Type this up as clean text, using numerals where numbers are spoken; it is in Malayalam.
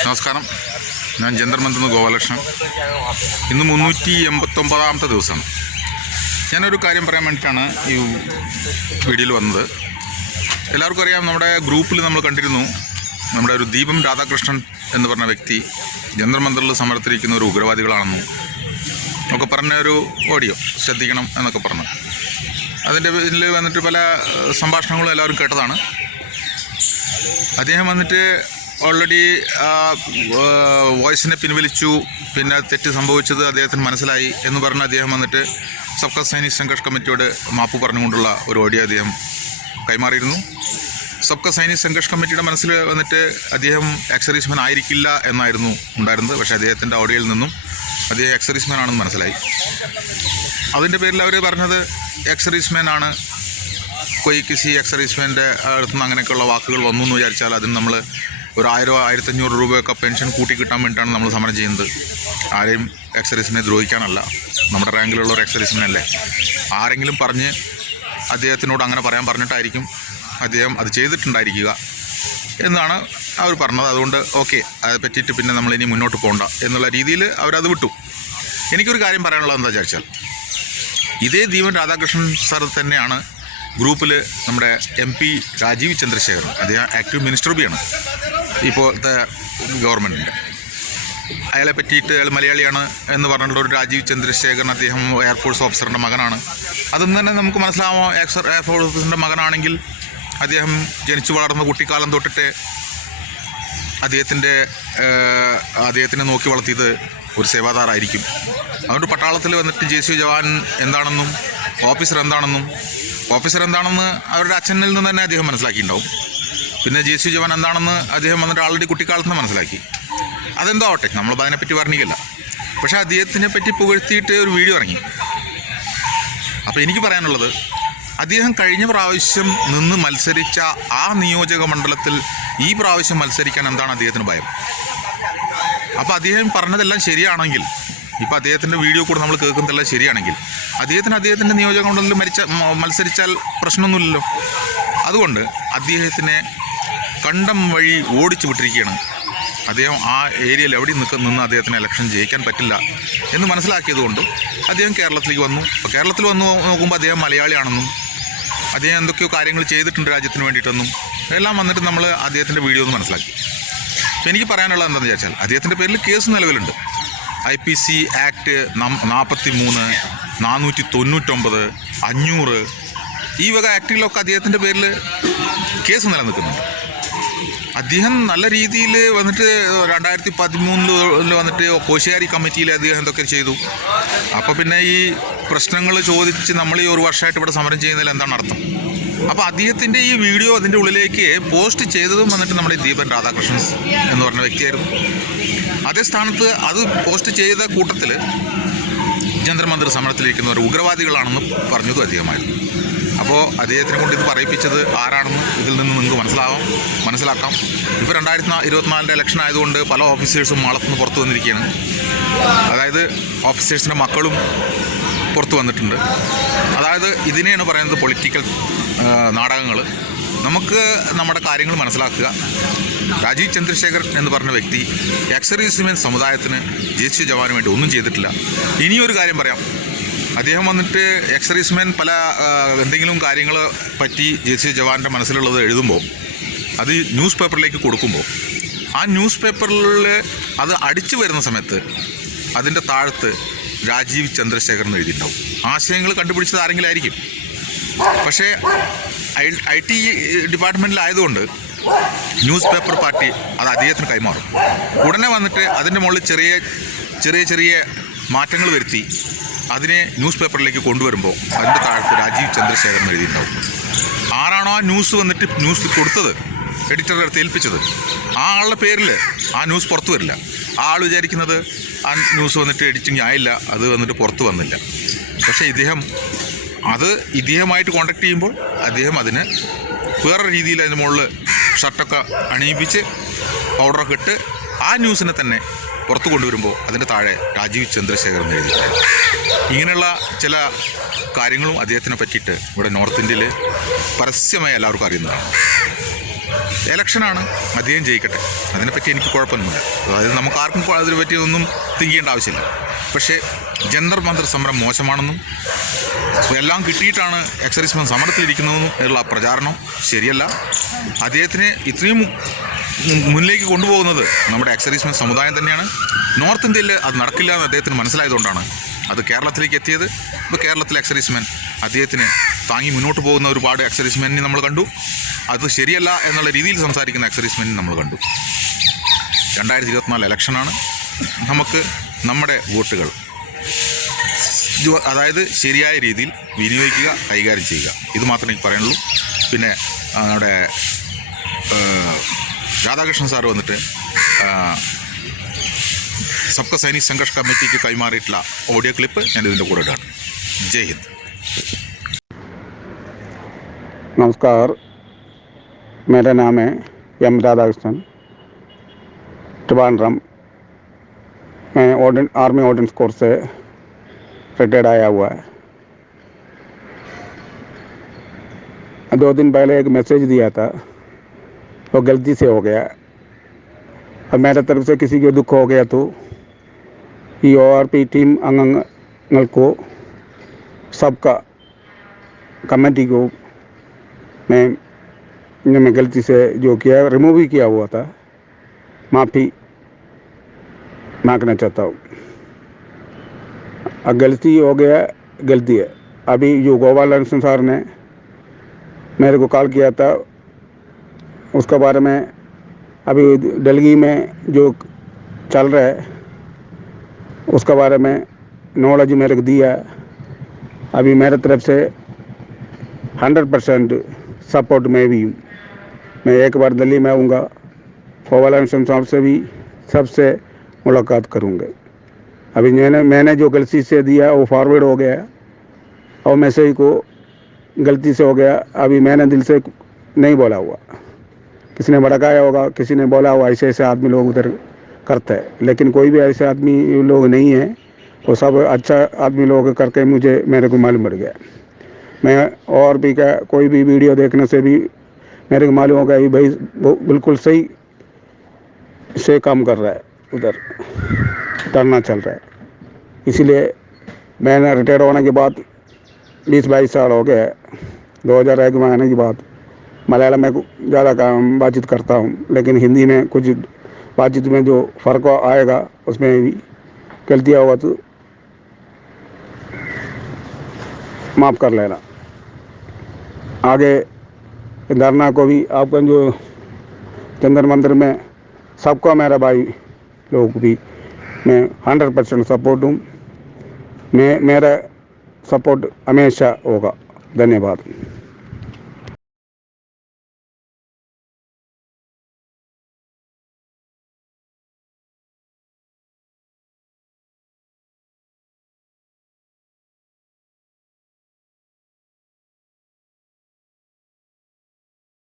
നമസ്കാരം, ഞാൻ ജന്തർമന്തെന്ന് ഗോപാലകൃഷ്ണൻ. ഇന്ന് 389ാമത്തെ ദിവസമാണ്. ഞാനൊരു കാര്യം പറയാൻ വേണ്ടിയിട്ടാണ് ഈ വീഡിയോയിൽ വന്നത്. എല്ലാവർക്കും അറിയാം, നമ്മുടെ ഗ്രൂപ്പിൽ നമ്മൾ കണ്ടിരുന്നു, നമ്മുടെ ഒരു ദീപം രാധാകൃഷ്ണൻ എന്ന് പറഞ്ഞ വ്യക്തി ജന്തർമന്ദറിൽ സമരത്തിരിക്കുന്ന ഒരു ഉഗ്രവാദികളാണെന്നും ഒക്കെ പറഞ്ഞ ഒരു ഓഡിയോ ശ്രദ്ധിക്കണം എന്നൊക്കെ പറഞ്ഞു. അതിൻ്റെ ഇതിൽ വന്നിട്ട് പല സംഭാഷണങ്ങളും എല്ലാവരും കേട്ടതാണ്. അദ്ദേഹം വന്നിട്ട് ഓൾറെഡി വോയിസിനെ പിൻവലിച്ചു, പിന്നെ തെറ്റ് സംഭവിച്ചത് അദ്ദേഹത്തിന് മനസ്സിലായി എന്ന് പറഞ്ഞ് അദ്ദേഹം വന്നിട്ട് സബ്കാ സൈനിക് സംഘർഷ് കമ്മിറ്റിയോട് മാപ്പ് പറഞ്ഞുകൊണ്ടുള്ള ഒരു ഓഡിയോ അദ്ദേഹം കൈമാറിയിരുന്നു. സബ്കാ സൈനിക് സംഘർഷ് കമ്മിറ്റിയുടെ മനസ്സിൽ വന്നിട്ട് അദ്ദേഹം എക്സർവീസ്മാൻ ആയിരിക്കില്ല എന്നായിരുന്നു ഉണ്ടായിരുന്നത്. പക്ഷേ അദ്ദേഹത്തിൻ്റെ ഓഡിയോയിൽ നിന്നും അദ്ദേഹം എക്സർവീസ്മാൻ ആണെന്ന് മനസ്സിലായി. അതിൻ്റെ പേരിൽ അവർ പറഞ്ഞത് എക്സർവീസ്മാൻ ആണ്, കൊയ് കിസി എക്സർവീസ്മാൻ്റെ അടുത്തുനിന്ന് അങ്ങനെയൊക്കെയുള്ള വാക്കുകൾ വന്നു എന്ന് വിചാരിച്ചാൽ അതിന് നമ്മൾ ഒരു 1000-1500 രൂപയൊക്കെ പെൻഷൻ കൂട്ടി കിട്ടാൻ വേണ്ടിയിട്ടാണ് നമ്മൾ സമരം ചെയ്യുന്നത്. ആരെയും എക്സർവീസിനെ ദ്രോഹിക്കാനല്ല. നമ്മുടെ റാങ്കിലുള്ള ഒരു എക്സർവീസ്മാനല്ലേ. ആരെങ്കിലും പറഞ്ഞ് അദ്ദേഹത്തിനോട് അങ്ങനെ പറയാൻ പറഞ്ഞിട്ടായിരിക്കും അദ്ദേഹം അത് ചെയ്തിട്ടുണ്ടായിരിക്കുക എന്നാണ് അവർ പറഞ്ഞത്. അതുകൊണ്ട് ഓക്കെ, അത് പറ്റിയിട്ട് പിന്നെ നമ്മളിനി മുന്നോട്ട് പോകണ്ട എന്നുള്ള രീതിയിൽ അവരത് വിട്ടു. എനിക്കൊരു കാര്യം പറയാനുള്ളത് എന്താ വിചാരിച്ചാൽ, ഇതേ ദീപൻ രാധാകൃഷ്ണൻ സാർ തന്നെയാണ് ഗ്രൂപ്പിൽ നമ്മുടെ MP രാജീവ് ചന്ദ്രശേഖരൻ, അദ്ദേഹം ആക്റ്റീവ് മിനിസ്റ്റർ കൂടിയാണ് ഇപ്പോഴത്തെ ഗവൺമെൻറ്റിൻ്റെ. അയാളെ പറ്റിയിട്ട് അയാൾ മലയാളിയാണ് എന്ന് പറഞ്ഞിട്ടുള്ള ഒരു രാജീവ് ചന്ദ്രശേഖരൻ, അദ്ദേഹം എയർഫോഴ്സ് ഓഫീസറിൻ്റെ മകനാണ്. അതൊന്നും തന്നെ നമുക്ക് മനസ്സിലാവാം. എയർഫോഴ്സ് ഓഫീസറിൻ്റെ മകനാണെങ്കിൽ അദ്ദേഹം ജനിച്ചു വളർന്ന കുട്ടിക്കാലം തൊട്ടിട്ട് അദ്ദേഹത്തിനെ നോക്കി വളർത്തിയത് ഒരു സേവാദാറായിരിക്കും. അതുകൊണ്ട് പട്ടാളത്തിൽ വന്നിട്ട് JCO ജവാൻ എന്താണെന്നും ഓഫീസർ എന്താണെന്ന് അവരുടെ അച്ഛനിൽ നിന്ന് തന്നെ അദ്ദേഹം മനസ്സിലാക്കിയിട്ടുണ്ടാവും. പിന്നെ JCO ജവാൻ എന്താണെന്ന് അദ്ദേഹം വന്നിട്ട് ആൾറെഡി കുട്ടിക്കാലത്ത് നിന്ന് മനസ്സിലാക്കി. അതെന്തോ ആവട്ടെ, നമ്മളിപ്പോൾ അതിനെപ്പറ്റി പറഞ്ഞില്ല. പക്ഷേ അദ്ദേഹത്തിനെ പറ്റി പുകഴ്ത്തിയിട്ട് ഒരു വീഡിയോ ഇറങ്ങി. അപ്പോൾ എനിക്ക് പറയാനുള്ളത്, അദ്ദേഹം കഴിഞ്ഞ പ്രാവശ്യം നിന്ന് മത്സരിച്ച ആ നിയോജക മണ്ഡലത്തിൽ ഈ പ്രാവശ്യം മത്സരിക്കാൻ എന്താണ് അദ്ദേഹത്തിന് ഭയം? അപ്പോൾ അദ്ദേഹം പറഞ്ഞതെല്ലാം ശരിയാണെങ്കിൽ, ഇപ്പോൾ അദ്ദേഹത്തിൻ്റെ വീഡിയോ കൂടെ നമ്മൾ കേൾക്കുന്നതെല്ലാം ശരിയാണെങ്കിൽ, അദ്ദേഹത്തിൻ്റെ നിയോജക മണ്ഡലത്തിൽ മത്സരിച്ചാൽ പ്രശ്നമൊന്നുമില്ലല്ലോ. അതുകൊണ്ട് അദ്ദേഹത്തിനെ കണ്ടം വഴി ഓടിച്ചു വിട്ടിരിക്കുകയാണ്. അദ്ദേഹം ആ ഏരിയയിൽ എവിടെ നിന്ന് അദ്ദേഹത്തിന് ഇലക്ഷൻ ജയിക്കാൻ പറ്റില്ല എന്ന് മനസ്സിലാക്കിയതുകൊണ്ട് അദ്ദേഹം കേരളത്തിലേക്ക് വന്നു. അപ്പോൾ കേരളത്തിൽ വന്നു നോക്കുമ്പോൾ അദ്ദേഹം മലയാളിയാണെന്നും അദ്ദേഹം എന്തൊക്കെയോ കാര്യങ്ങൾ ചെയ്തിട്ടുണ്ട് രാജ്യത്തിന് വേണ്ടിയിട്ടെന്നും എല്ലാം വന്നിട്ട് നമ്മൾ അദ്ദേഹത്തിൻ്റെ വീഡിയോ ഒന്ന് മനസ്സിലാക്കി. അപ്പോൾ എനിക്ക് പറയാനുള്ളത് എന്താണെന്ന് വിചാരിച്ചാൽ, അദ്ദേഹത്തിൻ്റെ പേരിൽ കേസ് നിലവിലുണ്ട്. IPC ആക്ട് 43, 499, 500 ഈ വക ആക്ടുകളിലൊക്കെ അദ്ദേഹത്തിൻ്റെ പേരിൽ കേസ് നിലനിൽക്കുന്നുണ്ട്. അദ്ദേഹം നല്ല രീതിയിൽ വന്നിട്ട് 2013 വന്നിട്ട് കോശിയാരി കമ്മിറ്റിയിൽ അദ്ദേഹം എന്തൊക്കെ ചെയ്തു. അപ്പോൾ പിന്നെ ഈ പ്രശ്നങ്ങൾ ചോദിച്ച് നമ്മൾ ഈ ഒരു വർഷമായിട്ട് ഇവിടെ സമരം ചെയ്യുന്നതിൽ എന്താണ് അർത്ഥം? അപ്പോൾ അദ്ദേഹത്തിൻ്റെ ഈ വീഡിയോ അതിൻ്റെ ഉള്ളിലേക്ക് പോസ്റ്റ് ചെയ്തതും വന്നിട്ട് നമ്മുടെ ദീപൻ രാധാകൃഷ്ണൻ എന്ന് പറഞ്ഞ വ്യക്തിയായിരുന്നു. അതേ സ്ഥാനത്ത് അത് പോസ്റ്റ് ചെയ്ത കൂട്ടത്തിൽ ജന്തർമന്ദർ സമരത്തിലിരിക്കുന്നവർ ഉഗ്രവാദികളാണെന്ന് പറഞ്ഞതും അദ്ദേഹമായിരുന്നു. അപ്പോൾ അദ്ദേഹത്തിനെ കൊണ്ട് ഇത് പറയിപ്പിച്ചത് ആരാണെന്ന് ഇതിൽ നിന്ന് നിങ്ങൾക്ക് മനസ്സിലാക്കാം. ഇപ്പോൾ 2024 ഇലക്ഷൻ ആയതുകൊണ്ട് പല ഓഫീസേഴ്സും മാളത്തുനിന്ന് പുറത്തു വന്നിരിക്കുകയാണ്. അതായത് ഓഫീസേഴ്സിൻ്റെ മക്കളും പുറത്തു വന്നിട്ടുണ്ട്. അതായത് ഇതിനെയാണ് പറയുന്നത് പൊളിറ്റിക്കൽ നാടകങ്ങൾ. നമുക്ക് നമ്മുടെ കാര്യങ്ങൾ മനസ്സിലാക്കുക. രാജീവ് ചന്ദ്രശേഖർ എന്ന് പറഞ്ഞ വ്യക്തി എക്സർവീസ്മെൻ സമുദായത്തിന് JCO ജവാന് വേണ്ടി ഒന്നും ചെയ്തിട്ടില്ല. ഇനിയൊരു കാര്യം പറയാം, അദ്ദേഹം വന്നിട്ട് എക്സർവീസ്മെൻ പല എന്തെങ്കിലും കാര്യങ്ങൾ പറ്റി JCO ജവാൻ്റെ മനസ്സിലുള്ളത് എഴുതുമ്പോൾ അത് ന്യൂസ് പേപ്പറിലേക്ക് കൊടുക്കുമ്പോൾ ആ ന്യൂസ് പേപ്പറിൽ അത് അടിച്ചു വരുന്ന സമയത്ത് അതിൻ്റെ താഴത്ത് രാജീവ് ചന്ദ്രശേഖരൻ എഴുതിയിട്ടുണ്ടാവും. ആശയങ്ങൾ കണ്ടുപിടിച്ചത് ആരെങ്കിലും ആയിരിക്കും. പക്ഷേ IT ഡിപ്പാർട്ട്മെൻറ്റിലായതുകൊണ്ട് ന്യൂസ് പേപ്പർ പാർട്ടി അത് അദ്ദേഹത്തിന് കൈമാറും. ഉടനെ വന്നിട്ട് അതിൻ്റെ മുകളിൽ ചെറിയ മാറ്റങ്ങൾ വരുത്തി അതിനെ ന്യൂസ് പേപ്പറിലേക്ക് കൊണ്ടുവരുമ്പോൾ അതിൻ്റെ താഴത്ത് രാജീവ് ചന്ദ്രശേഖരൻ എഴുതിയിട്ടുണ്ടാവും. ആരാണോ ആ ന്യൂസ് വന്നിട്ട് ന്യൂസ് കൊടുത്തത്, എഡിറ്ററുടെ അടുത്ത് ഏൽപ്പിച്ചത്, ആ ആളുടെ പേരിൽ ആ ന്യൂസ് പുറത്തു വരില്ല. ആ ആൾ വിചാരിക്കുന്നത് ആ ന്യൂസ് വന്നിട്ട് എഡിറ്റിംഗ് ആയില്ല, അത് വന്നിട്ട് പുറത്തു വന്നില്ല. പക്ഷേ ഇദ്ദേഹമായിട്ട് കോൺടാക്ട് ചെയ്യുമ്പോൾ അദ്ദേഹം അതിന് വേറെ രീതിയിൽ അതിന് മുകളിൽ ഷർട്ടൊക്കെ അണിയിപ്പിച്ച് പൗഡറൊക്കെ ഇട്ട് ആ ന്യൂസിനെ തന്നെ പുറത്തു കൊണ്ടുവരുമ്പോൾ അതിൻ്റെ താഴെ രാജീവ് ചന്ദ്രശേഖരൻ എഴുതിയിട്ടുണ്ട്. ഇങ്ങനെയുള്ള ചില കാര്യങ്ങളും അദ്ദേഹത്തിനെ പറ്റിയിട്ട് ഇവിടെ നോർത്ത് ഇന്ത്യയിൽ പരസ്യമായി എല്ലാവർക്കും അറിയുന്നതാണ്. ഇലക്ഷനാണ്, അദ്ദേഹം ജയിക്കട്ടെ, അതിനെപ്പറ്റി എനിക്ക് കുഴപ്പമൊന്നുമില്ല. അതായത് നമുക്ക് ആർക്കും അതിനെ പറ്റി ഒന്നും തിങ്ക് ചെയ്യേണ്ട ആവശ്യമില്ല. പക്ഷേ ജന്തർ മന്തർ സമരം മോശമാണെന്നും എല്ലാം കിട്ടിയിട്ടാണ് എക്സർവീസ്മെൻ സമരത്തിലിരിക്കുന്നതെന്നും ഉള്ള പ്രചാരണം ശരിയല്ല. അദ്ദേഹത്തിനെ ഇത്രയും മുന്നിലേക്ക് കൊണ്ടുപോകുന്നത് നമ്മുടെ എക്സർവീസ്മെൻ സമുദായം തന്നെയാണ്. നോർത്ത് ഇന്ത്യയിൽ അത് നടക്കില്ല എന്ന് അദ്ദേഹത്തിന് മനസ്സിലായതുകൊണ്ടാണ് അത് കേരളത്തിലേക്ക് എത്തിയത്. ഇപ്പോൾ കേരളത്തിലെ എക്സർവീസ്മെൻ അദ്ദേഹത്തിന് താങ്ങി മുന്നോട്ട് പോകുന്ന ഒരുപാട് എക്സർവീസ്മെനെ നമ്മൾ കണ്ടു. അത് ശരിയല്ല എന്നുള്ള രീതിയിൽ സംസാരിക്കുന്ന എക്സർവീസ്മെനെ നമ്മൾ കണ്ടു. 2024 ഇലക്ഷനാണ്. നമുക്ക് നമ്മുടെ വോട്ടുകൾ അതായത് ശരിയായ രീതിയിൽ വിനിയോഗിക്കുക, കൈകാര്യം ചെയ്യുക. ഇത് മാത്രമേ എനിക്ക് പറയാനുള്ളൂ. പിന്നെ നമ്മുടെ രാധാകൃഷ്ണൻ സാറ് വന്നിട്ട് സബ്ക സൈനിക് സംഘർഷ് കമ്മിറ്റിക്ക് കൈമാറിയിട്ടുള്ള ഓഡിയോ ക്ലിപ്പ് ഞാൻ ഇതിൻ്റെ കൂടെ ഇടാണ്. ജയ് ഹിന്ദ്. नमस्कार, मेरा नाम है एम राधाकृष्णन, त्रिवांद्रम। मैं आर्मी ऑर्डिनेंस कोर्स से रिटायर्ड आया हुआ है। 2 दिन पहले एक मैसेज दिया था, वो गलती से हो गया। अब मेरे तरफ से किसी को दुख हो गया तो ORP टीम अंगल को सबका कमेटी को मैं गलती से जो किया रिमूव ही किया हुआ था, माफ़ी मांगना चाहता हूँ। अब गलती हो गया, गलती है। अभी जो गोपाल संसार ने मेरे को कॉल किया था, उसके बारे में अभी दिल्ली में जो चल रहा है उसके बारे में नॉलेज मेरे को दिया। अभी मेरे तरफ से 100% सपोर्ट में भी हूँ। मैं एक बार दिल्ली में आऊँगा, गोपाल साहब से भी सबसे मुलाकात करूँगा। अभी मैंने जो गलती से दिया वो फॉरवर्ड हो गया और मैसेज को गलती से हो गया। अभी मैंने दिल से नहीं बोला हुआ, किसी ने भड़काया होगा, किसी ने बोला हुआ। ऐसे ऐसे आदमी लोग उधर करते हैं, लेकिन कोई भी ऐसे आदमी लोग नहीं है। वो सब अच्छा आदमी लोग करके मेरे को मालूम पड़ गया। मैं और भी क्या कोई भी वीडियो देखने से भी मेरे को मालूम होगा कि भाई वो बिल्कुल सही से काम कर रहा है, उधर धरना चल रहा है। इसीलिए मैंने रिटायर होने के बाद 20-22 साल हो गए। 2001 में आने के बाद मलयालम में ज़्यादा बातचीत करता हूँ, लेकिन हिंदी में कुछ बातचीत में जो फ़र्क आएगा उसमें भी गलतियाँ होगा तो माफ़ कर लेना। आगे धरना को भी आपका जो जंतर मंतर में सबको मेरा भाई लोग भी मैं 100% सपोर्ट हूँ। मेरा सपोर्ट हमेशा होगा। धन्यवाद।